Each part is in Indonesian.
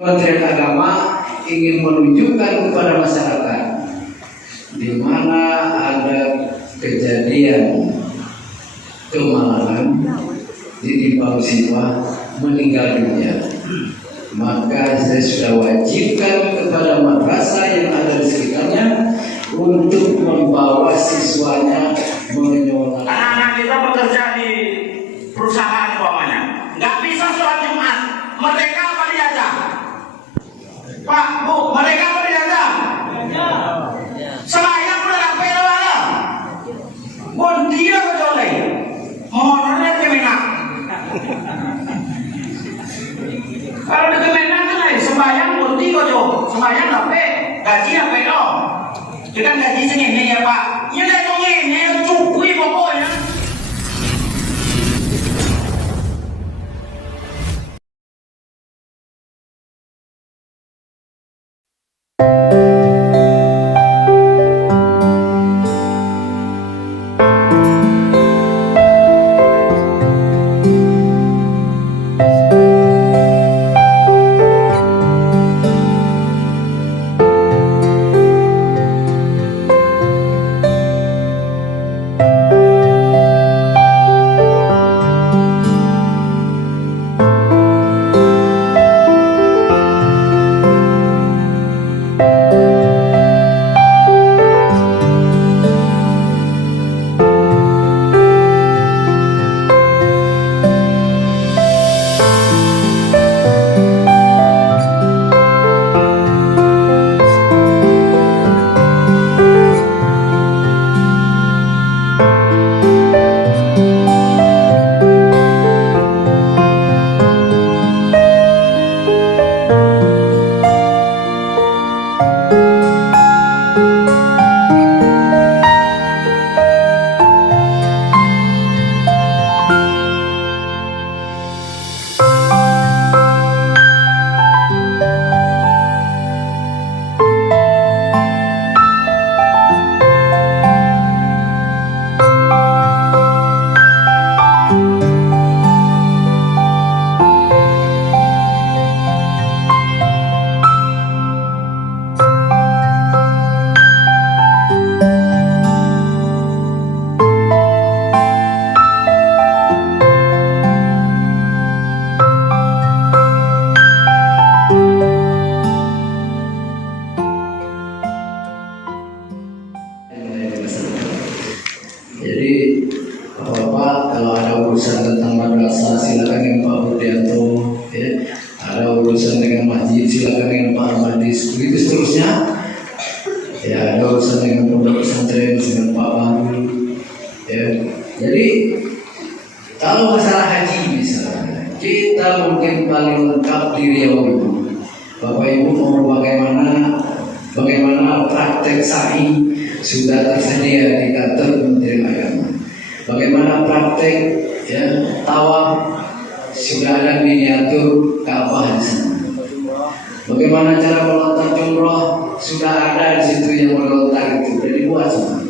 Kementerian Agama ingin menunjukkan kepada masyarakat di mana ada kejadian kemalangan ditimpa musibah meninggal dunia, maka saya sudah wajibkan kepada madrasah yang ada di sekitarnya untuk membawa siswanya menyolat. Anak-anak kita bekerja di perusahaan umpamanya, nggak bisa sholat Jumat, mereka apa diajak? Pak, Bu, mereka apa diajak? Selayang udah nggak pernah ada. Bon dia berjolek, mohonnya kemenak. Kalau di kemenak kan sembayang bunti kojo, sembayang apa? Gaji apa itu? Kita gaji segini ya Pak. Ya itu ini cukui pokoknya. Jadi Bapak kalau ada urusan tentang madrasah silakan dengan Pak Budianto, ya. Ada urusan dengan masjid silakan dengan Pak Ahmadis, begitu seterusnya. Ya, ada urusan dengan pondok pesantren dengan Pak Baru. Ya. Jadi kalau masalah haji misalnya, kita mungkin paling lengkap di Riau itu. Bapak Ibu mau bagaimana praktek sa'i sudah tersedia di kantor Kementerian Agama. Bagaimana praktek tawaf sudah ada miniatur Ka'bah di sana. Bagaimana cara melontar jumroh sudah ada di situ yang melontar itu sudah dibuat semua.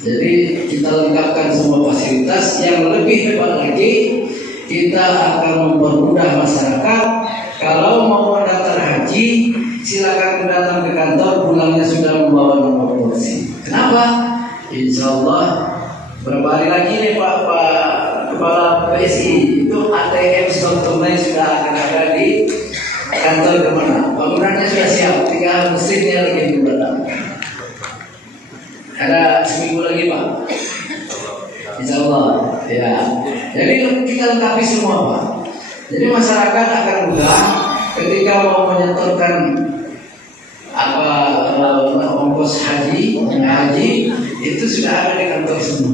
Jadi kita lengkapkan semua fasilitas. Yang lebih hebat lagi, kita akan mempermudah masyarakat. Kalau mau daftar haji, silakan datang ke kantor, pulangnya sudah membawa nomor kursi. Kenapa? Insya Allah berapa hari lagi nih Pak Kepala PSI itu ATM stok tunai sudah akan ada di kantor kemana? Bangunannya sudah siap, tinggal mesinnya lagi datang. Ada seminggu lagi Pak. Insya Allah. Ya. Jadi kita lengkapi semua Pak. Jadi masyarakat akan mudah ketika mau menyetorkan ongkos haji itu sudah ada di kantor semua.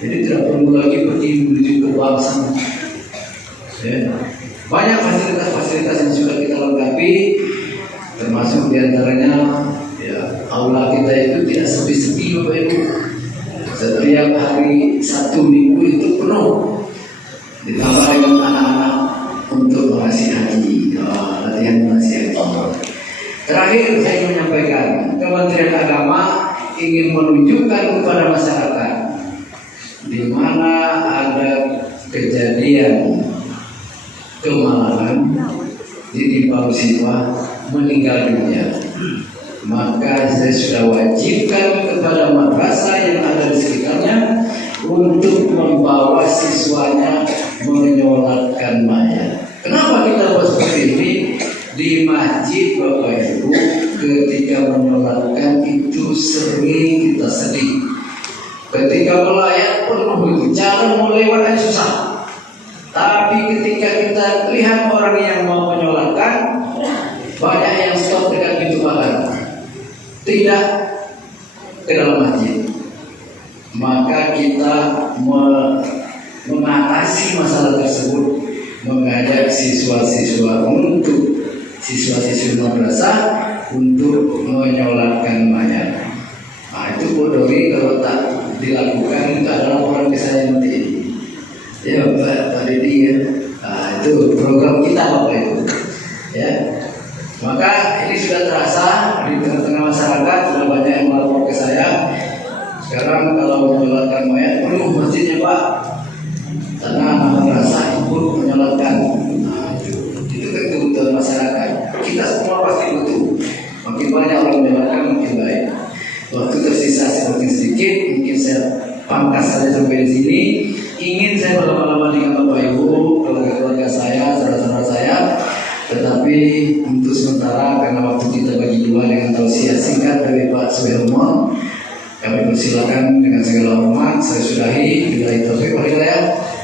Jadi tidak perlu lagi pergi menuju ke bank sana. Ya. Banyak fasilitas-fasilitas yang sudah kita lengkapi, termasuk diantaranya aula kita itu tidak sepi-sepi Bapak Ibu. Setiap hari Sabtu Minggu itu penuh, ditambah dengan anak-anak untuk mengasih haji, latihan mengasih haji. Terakhir saya menyampaikan, Kementerian Agama ingin menunjukkan kepada masyarakat di mana ada kejadian kemalangan ditimpa musibah meninggal dunia, maka saya sudah wajibkan kepada madrasah yang ada di sekitarnya untuk membawa siswanya menyolatkan mayat. Kenapa kita buat seperti ini? Di masjid Bapak Ibu ketika menyolatkan itu sering kita sedih. Ketika melayat penuh itu, cara mau lewat aja susah. Tapi ketika kita lihat orang yang mau menyolatkan, banyak yang stop dekat pintu pagar, tidak ke dalam masjid. Maka kita mengatasi masalah tersebut, mengajak siswa-siswa madrasah untuk menyolatkan mayat. Nah, itu bodori kalau tak dilakukan itu adalah orang ke saya nanti. Ya Pak Didi ya. Nah, itu program kita Bapak Ibu. Ya. Maka ini sudah terasa di tengah-tengah masyarakat, sudah banyak yang melapor ke saya. Sekarang kalau menyolatkan mayat penuh masjidnya Pak, karena madrasah ikut menyolatkan. Nah, itu kan kebutuhan masyarakat. Kita semua pasti butuh. Makin banyak orang menyolatkan makin baik. Waktu tersisa semakin sedikit, mungkin saya pangkas saja sampai di sini. Ingin saya berlama-lama dengan Bapak Ibu, keluarga saya, saudara-saudara saya. Tetapi untuk sementara karena waktu kita bagi dua dengan tausiah singkat dari Pak Suherman, kami persilakan dengan segala hormat saya sudahi. Bila itu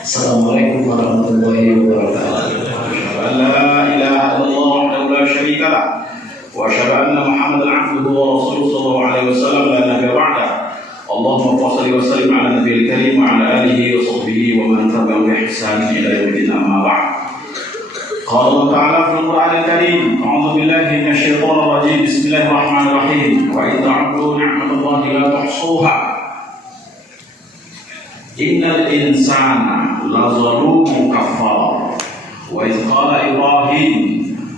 Assalamualaikum warahmatullahi wabarakatuh. La ilaha illallah wahdahu la syarika lah wa asyhadu anna Muhammadan abduhu wa rasuluhu sallallahu alaihi wasallam la nabiyya ba'da. Allahumma shalli wa sallim ala nabiyil karim wa ala alihi wa sahbihi wa man tabi'ahum bi ihsan ila yaumil amma ba'd. Qala Allah ta'ala fil Qur'anil Karim, a'udzu billahi minasy syaithanir rajim. Bismillahirrahmanirrahim. Wa idh ta'uddu ni'matallahi la tuhsuha. Innal insana lazalumun kafar. Wa idh qala Ibrahim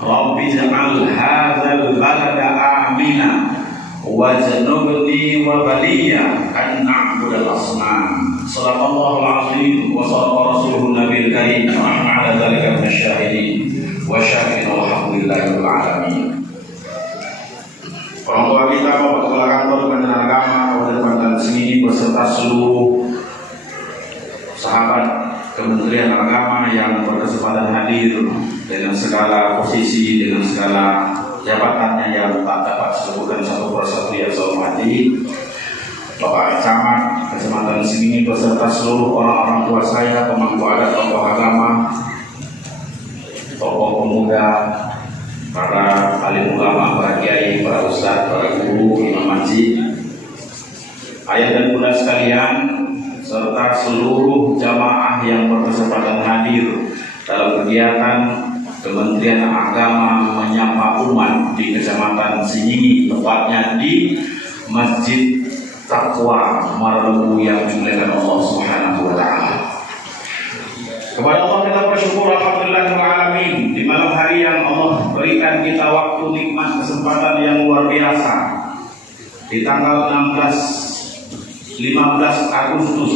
rabbi ij'al hadzal balada amina wajnubni wa baliya an na'budal asnam. Shadaqallahul azim wa shadaqa rasuluhun nabiyil karim wa ala dzalika minasyahidin wa syakirin walhamdulillahil alamin. Orang tua kita, Bapak Kepala Kantor Kementerian Agama Kabupaten Sini beserta seluruh sahabat Kementerian Agama yang berkesempatan hadir dengan segala posisi, dengan segala jabatannya yang tak dapat disebutkan satu persatu yang saya hormati. Bapak Camat Kecamatan Semini beserta seluruh orang-orang tua saya, pemangku adat, tokoh agama, tokoh pemuda, para alim ulama, para kiai, para ustadz, para guru, imam masjid, ayah dan bunda sekalian, serta seluruh jamaah yang berkesempatan hadir dalam kegiatan Kementerian Agama menyapa umat di Kecamatan Sinyingi, tepatnya di Masjid Taqwa Marlembu yang dimuliakan Allah Subhanahu wa taala. Kepada Allah kita bersyukur, alhamdulillahil alamin, di malam hari yang Allah berikan kita waktu nikmat kesempatan yang luar biasa. Di tanggal 15 Agustus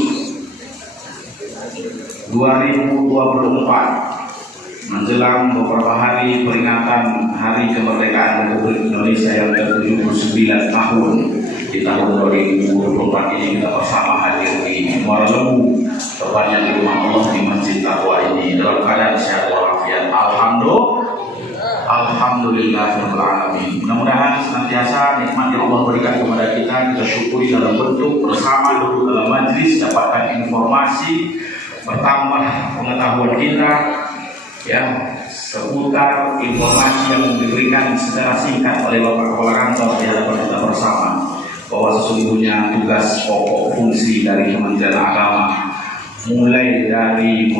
2024 menjelang beberapa hari peringatan Hari Kemerdekaan Republik Indonesia yang ke-79 tahun. Di tahun 2024 ini kita bersama hadir di Marlembu, tepatnya di rumah Allah di Masjid Taqwa ini dalam keadaan sehat walafiat. Alhamdulillahirabbil alamin. Mudah-mudahan senantiasa nikmat yang Allah berikan kepada kita syukuri dalam bentuk bersama duduk dalam majlis, dapatkan informasi, bertambah pengetahuan kita ya seputar informasi yang diberikan secara singkat oleh Bapak Kepala Kantor di hadapan kita bersama, bahwa sesungguhnya tugas pokok fungsi dari Kementerian Agama mulai dari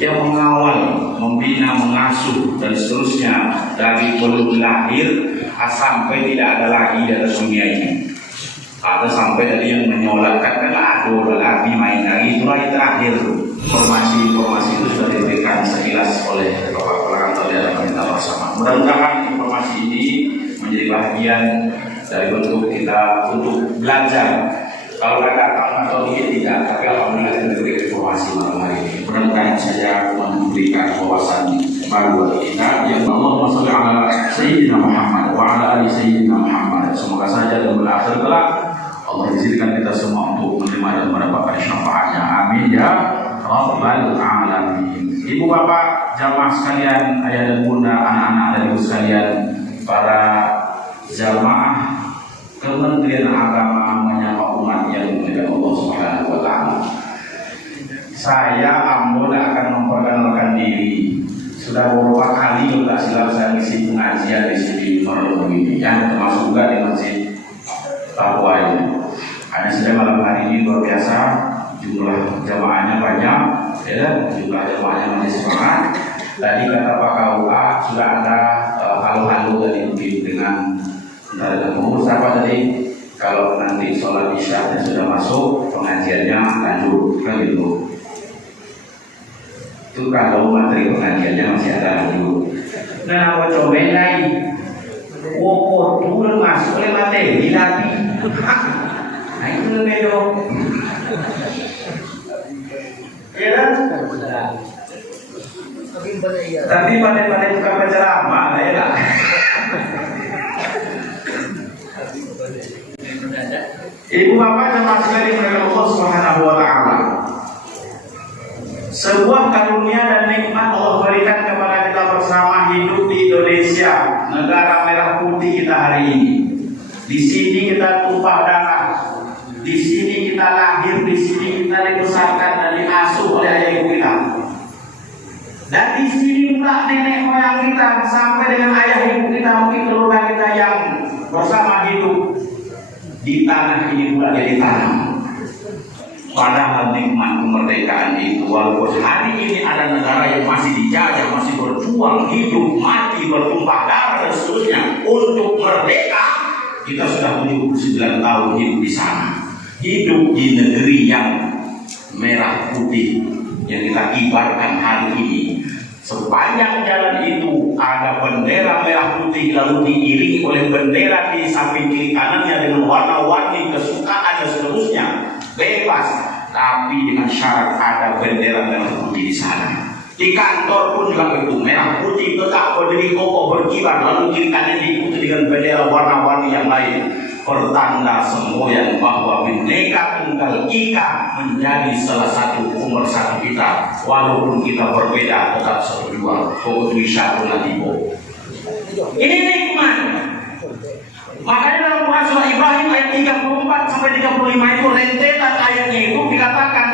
mengawal, membina, mengasuh dan seterusnya dari belum lahir sampai tidak ada lagi di atas dunia ini, atau sampai tadi yang menyolatkan kan ada lagi main lagi, itulah yang terakhir. Informasi itu sudah diberikan sekilas oleh Bapak Kepala Kantor di hadapan kita bersama. Mudah-mudahan informasi ini menjadi bagian dari bentuk kita untuk belajar. Kalau ada atau tidak, tapi alhamdulillah kita diberi informasi malam hari ini. Mudah-mudahan saya memberikan wawasan baru buat kita yang Allahumma sholli ala Sayyidina Muhammad wa ala ali Sayyidina Muhammad. Semoga saja dan berakhir kelak Allah izinkan kita semua untuk menerima dan mendapatkan syafaatnya. Amin ya rabbal alamin. Ibu bapak jamaah sekalian, ayah dan bunda, anak-anak dan ibu sekalian, para jamaah Kementerian Agama menyapa umat yang dimuliakan Allah Subhanahu wa taala. Saya Ambon akan memperkenalkan diri. Sudah beberapa kali kalau tak silap saya ngisi pengajian di sini Merlu ini, yang termasuk juga di Masjid Papua ini. Hanya saja malam hari ini luar biasa, jumlah jamaahnya banyak, ya, jumlah jamaahnya masih semangat. Tadi kata Pak KUA sudah ada halu-halu tadi mungkin dengan pengurus apa tadi, kalau nanti sholat isya sudah masuk pengajiannya lanjut kan gitu. Itu kalau materi pengajiannya masih ada lanjut. Nah, apa coba lagi? Woko dulu masuk oleh materi lagi. Nah itu lebih dong. Ya kan? Tapi pada bukan penceramah lah ya lah. Ibu bapak jemaah sekalian dari Allah Subhanahu wa taala. Sebuah karunia dan nikmat Allah berikan kepada kita bersama hidup di Indonesia, negara merah putih kita hari ini. Di sini kita tumpah darah, di sini kita lahir, di sini kita dibesarkan dan diasuh oleh ayah ibu kita. Dan di sini pula nenek moyang kita sampai dengan ayah ibu kita, mungkin keluarga kita yang bersama hidup di tanah ini pula jadi tanam. Padahal nikmat kemerdekaan itu, walaupun hari ini ada negara yang masih dijajah, masih berjuang, hidup, mati, bertumpah darah dan seterusnya untuk merdeka, kita sudah 79 tahun hidup di sana, hidup di negeri yang merah putih yang kita kibarkan hari ini. Sepanjang jalan itu ada bendera merah putih, lalu diiringi oleh bendera di samping kiri kanannya dengan warna-warni kesukaan dan seterusnya, bebas, tapi dengan syarat ada bendera merah putih di sana. Di kantor pun juga itu merah putih tetap berdiri kokoh berkibar, lalu kiri kanan diikuti dengan bendera warna-warni yang lain, pertanda semboyan bahwa Bhinneka Tunggal Ika menjadi salah satu pemersatu kita, walaupun kita berbeda tetap satu jua. Kau natibo. Ini nikmat. Makanya dalam Quran surah Ibrahim ayat 34 sampai 35 itu rentetan ayatnya itu dikatakan,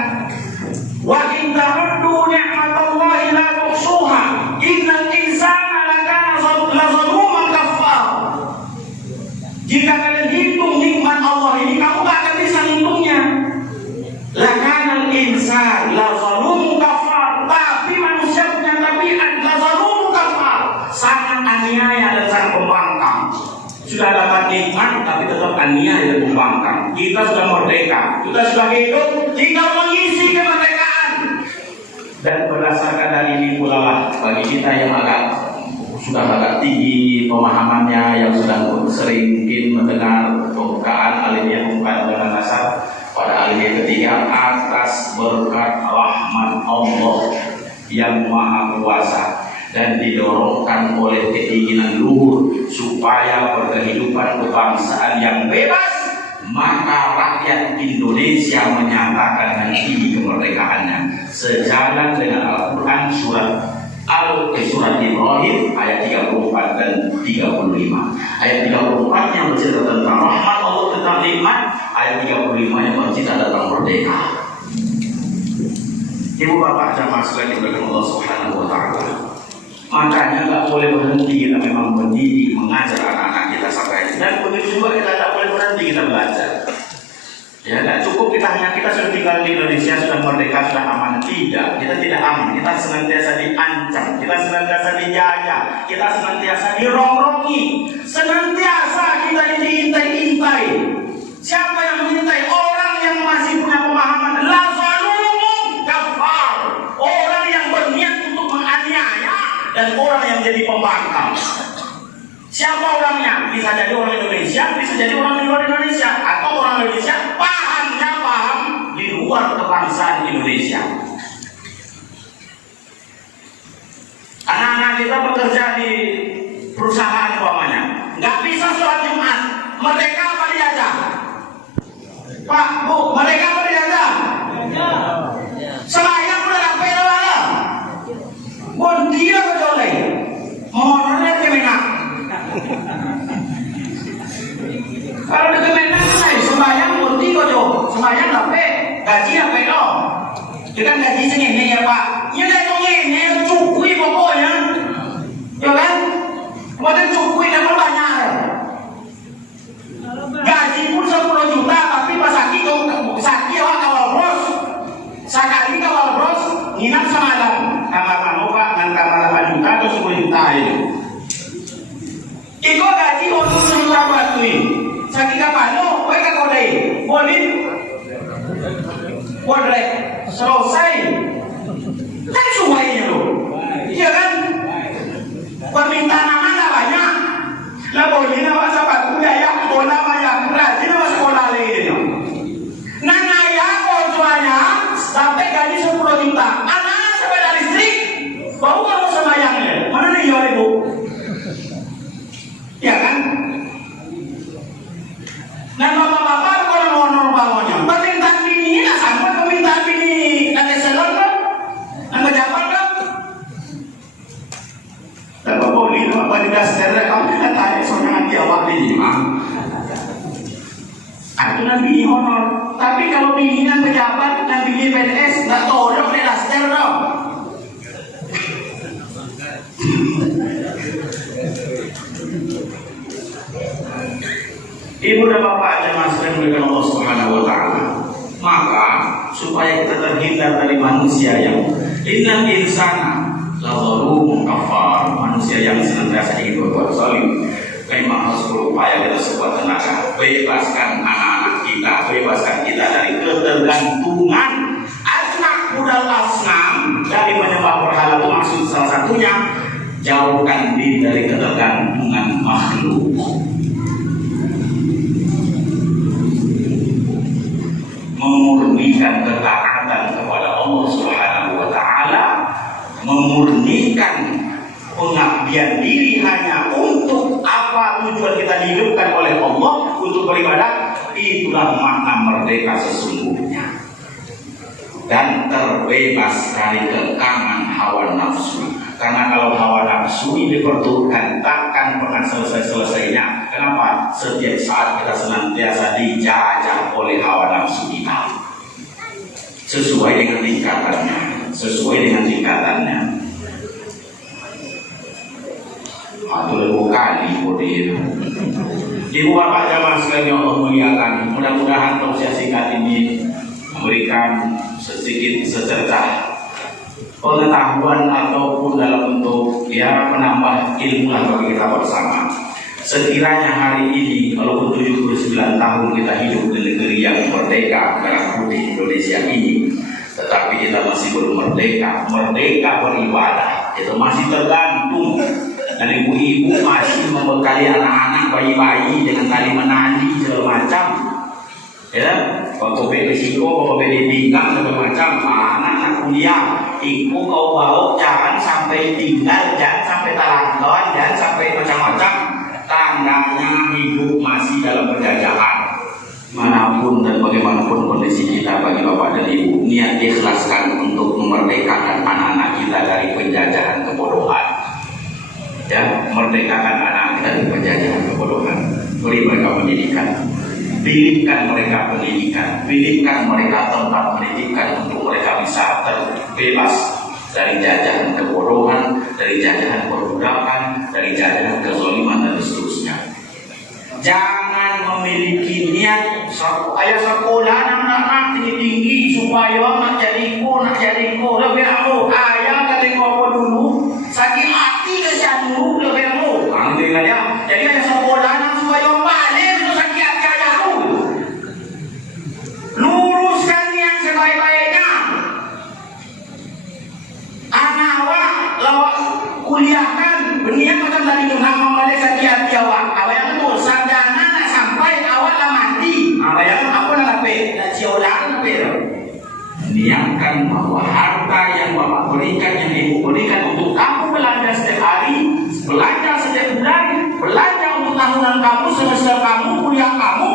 wa in ta'uddu ni'matallahi la tuhsuha innal insana lakana zaluman kafar. Jika kalian hitung nikmat Allah ini, kamu tak akan bisa hitungnya. Lakanal insan la zalumun kafar. Tapi manusia punya tabiat la zalumun kafar, sangat aniaya dan sangat pembangkang. Sudah dapat nikmat tapi tetap aniaya dan pembangkang. Kita sudah merdeka, kita sudah hidup, tinggal mengisi kemerdekaan. Dan berdasarkan dari ini pula lah, bagi kita yang sudah agak tinggi pemahamannya, yang sudah sering mungkin mendengar pembukaan alimnya, pembukaan dengan dasar pada alimnya ketiga, atas berkat rahmat Allah yang maha kuasa dan didorongkan oleh keinginan luhur supaya berkehidupan kebangsaan yang bebas, maka rakyat Indonesia menyatakan nanti kemerdekaannya sejalan dengan Al-Quran surat Ibrahim ayat 34 dan 35. Ayat 34 yang bercerita tentang rahmat Allah, tentang nikmat. Ayat 35 yang bercerita tentang merdeka. Ibu bapak jamaah sekalian yang Allah Subhanahu wa taala. Makanya nggak boleh berhenti kita memang mendidik, mengajar anak-anak kita sampai, dan begitu juga kita tidak boleh berhenti kita belajar. Ya, tidak cukup kita sudah tinggal di Indonesia, sudah merdeka, sudah aman. Tidak, kita tidak aman. Kita senantiasa diancam, kita senantiasa dijajah, kita senantiasa dirongrongi, senantiasa kita diintai-intai. Siapa yang mengintai? Orang yang masih punya pemahaman la zalumun kafar, orang yang berniat untuk menganiaya dan orang yang jadi pembangkang. Siapa orangnya? Bisa jadi orang Indonesia, bisa jadi orang di luar Indonesia, atau orang Indonesia pahamnya paham di luar kebangsaan Indonesia. Anak-anak kita bekerja di perusahaan umpamanya, nggak bisa sholat Jumat, merdeka apa dijajah? Pak, Bu, merdeka apa dijajah? Sembahyang udah sampai mana? Bon dia berjolek, mohonnya kemenak. Kalau di kemenak itu sembahyang bunti kok jo, sembahyang sampai gaji apa itu? Kita gaji segini ya Pak, ya dari ini cukui pokoknya, ya kan? Kemudian cukui dan banyak. Gaji pun 10 juta, tapi pas sakit orang kawal bros, sekali kawal bros, nginap semalam, kamar manopa dan kamar 8 juta atau 10 juta itu. Iko gaji untuk 10 juta buat tuh. Sakit kapano, mereka kodai, boleh, boleh, selesai. Kan semuanya loh, iya kan? Permintaan nama nggak banyak. Lah boleh nama sahabat budaya, bola banyak, rajin nama sekolah lagi ini. Nah ayah konsuanya sampai gaji 10 juta. Anak sepeda listrik, baru kamu sembayangnya. Mana nih ya ibu? Ya kan? Nah bapak-bapak kalau mau normal-normalnya, permintaan bini lah sama permintaan bini ada salon kan? Ada jabat kan? Tapi boleh apa di dasar kamu tidak tahu soalnya nanti awak ini mah. Aku nanti honor, tapi kalau pimpinan pejabat dan bini PNS nggak tolong di dasar dong. Ibu dan bapak jemaah sekalian oleh Allah Subhanahu wa taala. Maka supaya kita terhindar dari manusia yang innal insana lazalum kafar, manusia yang senantiasa ingin berbuat zalim, memang harus berupaya kita sekuat tenaga bebaskan anak-anak kita, bebaskan kita dari ketergantungan asnak budal asnam, dari menyembah berhala itu maksud salah satunya jauhkan diri dari ketergantungan makhluk. Memurnikan ketaatan kepada Allah Subhanahu wa taala, memurnikan pengabdian diri hanya untuk apa tujuan kita dihidupkan oleh Allah untuk beribadah, itulah makna merdeka sesungguhnya. Dan terbebas dari kekangan hawa nafsu. Karena kalau hawa nafsu ini diperturutkan takkan pernah selesai-selesainya. Kenapa? Setiap saat kita senantiasa dijajah oleh hawa nafsu kita. Sesuai dengan tingkatannya. Sesuai dengan tingkatannya. Atau lebih kali boleh. Ibu bapak jamaah sekalian Allah muliakan. Mudah-mudahan tausiah singkat ini memberikan sedikit secercah pengetahuan ataupun dalam bentuk ya menambah ilmu lah bagi kita bersama. Sekiranya hari ini walaupun 79 tahun kita hidup di negeri yang merdeka merah putih Indonesia ini, tetapi kita masih belum merdeka beribadah, itu masih tergantung. Dan ibu-ibu masih membekali anak-anak bayi-bayi dengan tali menandi segala macam. Ya, kalau risiko, kalau pinggang segala macam, anak-anak kuliah, ibu kau bawa jangan sampai tinggal, jangan sampai talangkan, jangan sampai macam-macam. Tandanya hidup masih dalam penjajahan. Manapun dan bagaimanapun kondisi kita bagi bapak dan ibu, niat ikhlaskan untuk memerdekakan anak-anak kita dari penjajahan kebodohan. Ya, merdekakan anak kita dari penjajahan kebodohan. Beri mereka pendidikan. Pilihkan mereka pendidikan, pilihkan mereka tempat pendidikan untuk mereka bisa terbebas dari jajahan kebodohan, dari jajahan perbudakan, dari jajahan kezaliman dan seterusnya. Jangan memiliki niat ayah sekolah anak-anak tinggi-tinggi supaya nak jadi ko, lebih aku ayah kali ko dulu sakit hati ke jantung lebih aku. Nanti aja. Jadi ayah sekolah anak supaya balik itu sakit hati ayahku. Luruskan yang sebaik-baiknya. Anak awak lawak kuliahkan berniat macam tadi tu nak membalik sakit hati awak. Awak yang tu sarjana nak sampai awak lah mati. Awak yang apa nak dapat? Nak ciolan apa? menyatakan bahwa harta yang Bapak berikan, yang Ibu berikan untuk kamu belanja setiap hari, belanja setiap bulan, belanja untuk tahunan kamu, semester kamu, kuliah kamu,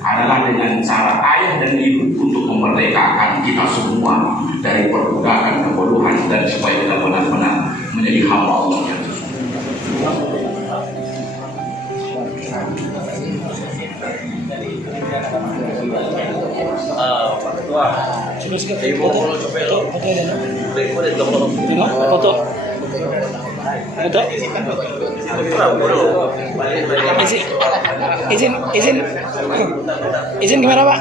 adalah dengan cara ayah dan ibu untuk memerdekakan kita semua dari perbudakan, kebodohan, dan supaya kita benar-benar menjadi hamba Allah yang sesungguhnya. Pak Ketua, ibu kalau coba lo, boleh dong. Foto. Izin kamera Pak.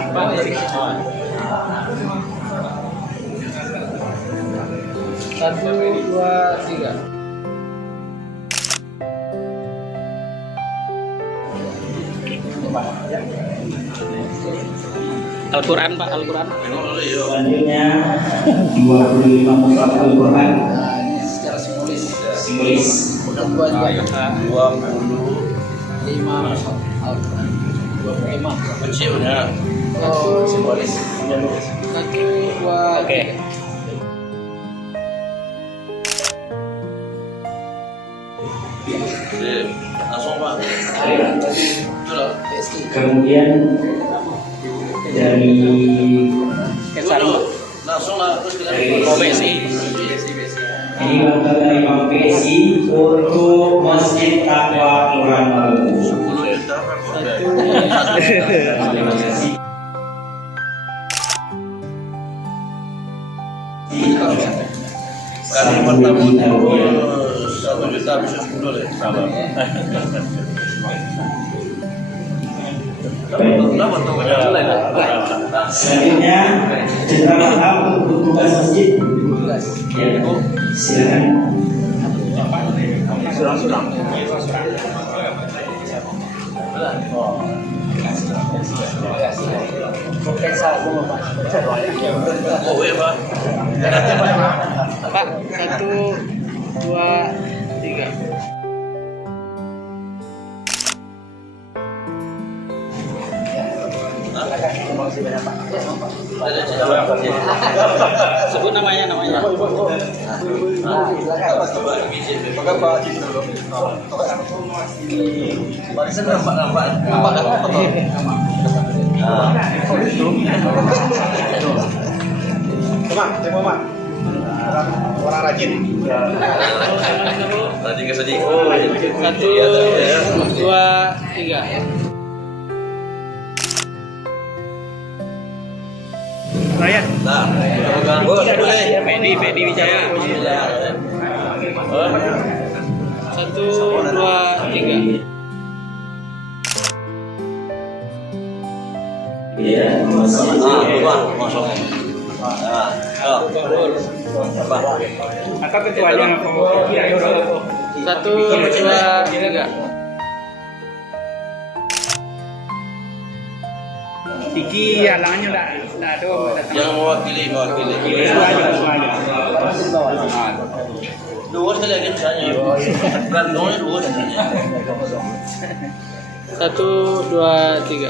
Satu, dua, tiga. Al-Quran Pak, Al-Quran. Selanjutnya 25 mushaf Al-Quran. Ini secara simbolis. Simbolis. Mudah-mudahan juga 25 Al-Quran. 25. Kecilnya. Oh, simbolis. Satu, dua, oke. Langsung Pak. Kemudian dari Langsung lah terus kita BSI. ini bantuan dari Bank BSI untuk Masjid Taqwa Kelurahan Maluku. 10 juta. Kali pertama itu 1 juta bisa 10 deh. Sabar. Selanjutnya cendera mahal untuk tugas masjid. Ya, silakan. Oh iya Pak. Pak, satu, dua, tiga. Sebut namanya. Orang rajin. Rajin ke sedih. Satu, dua, tiga. Ryan. Nah, boleh. Fedi Wijaya. Satu, dua, tiga. Ya, masih. Masuk. Atau ketuanya satu, dua, tiga. Iki halangannya udah ada. Yang mewakili. Dua sekali lagi misalnya. Berandongnya dua misalnya. Satu, dua, tiga.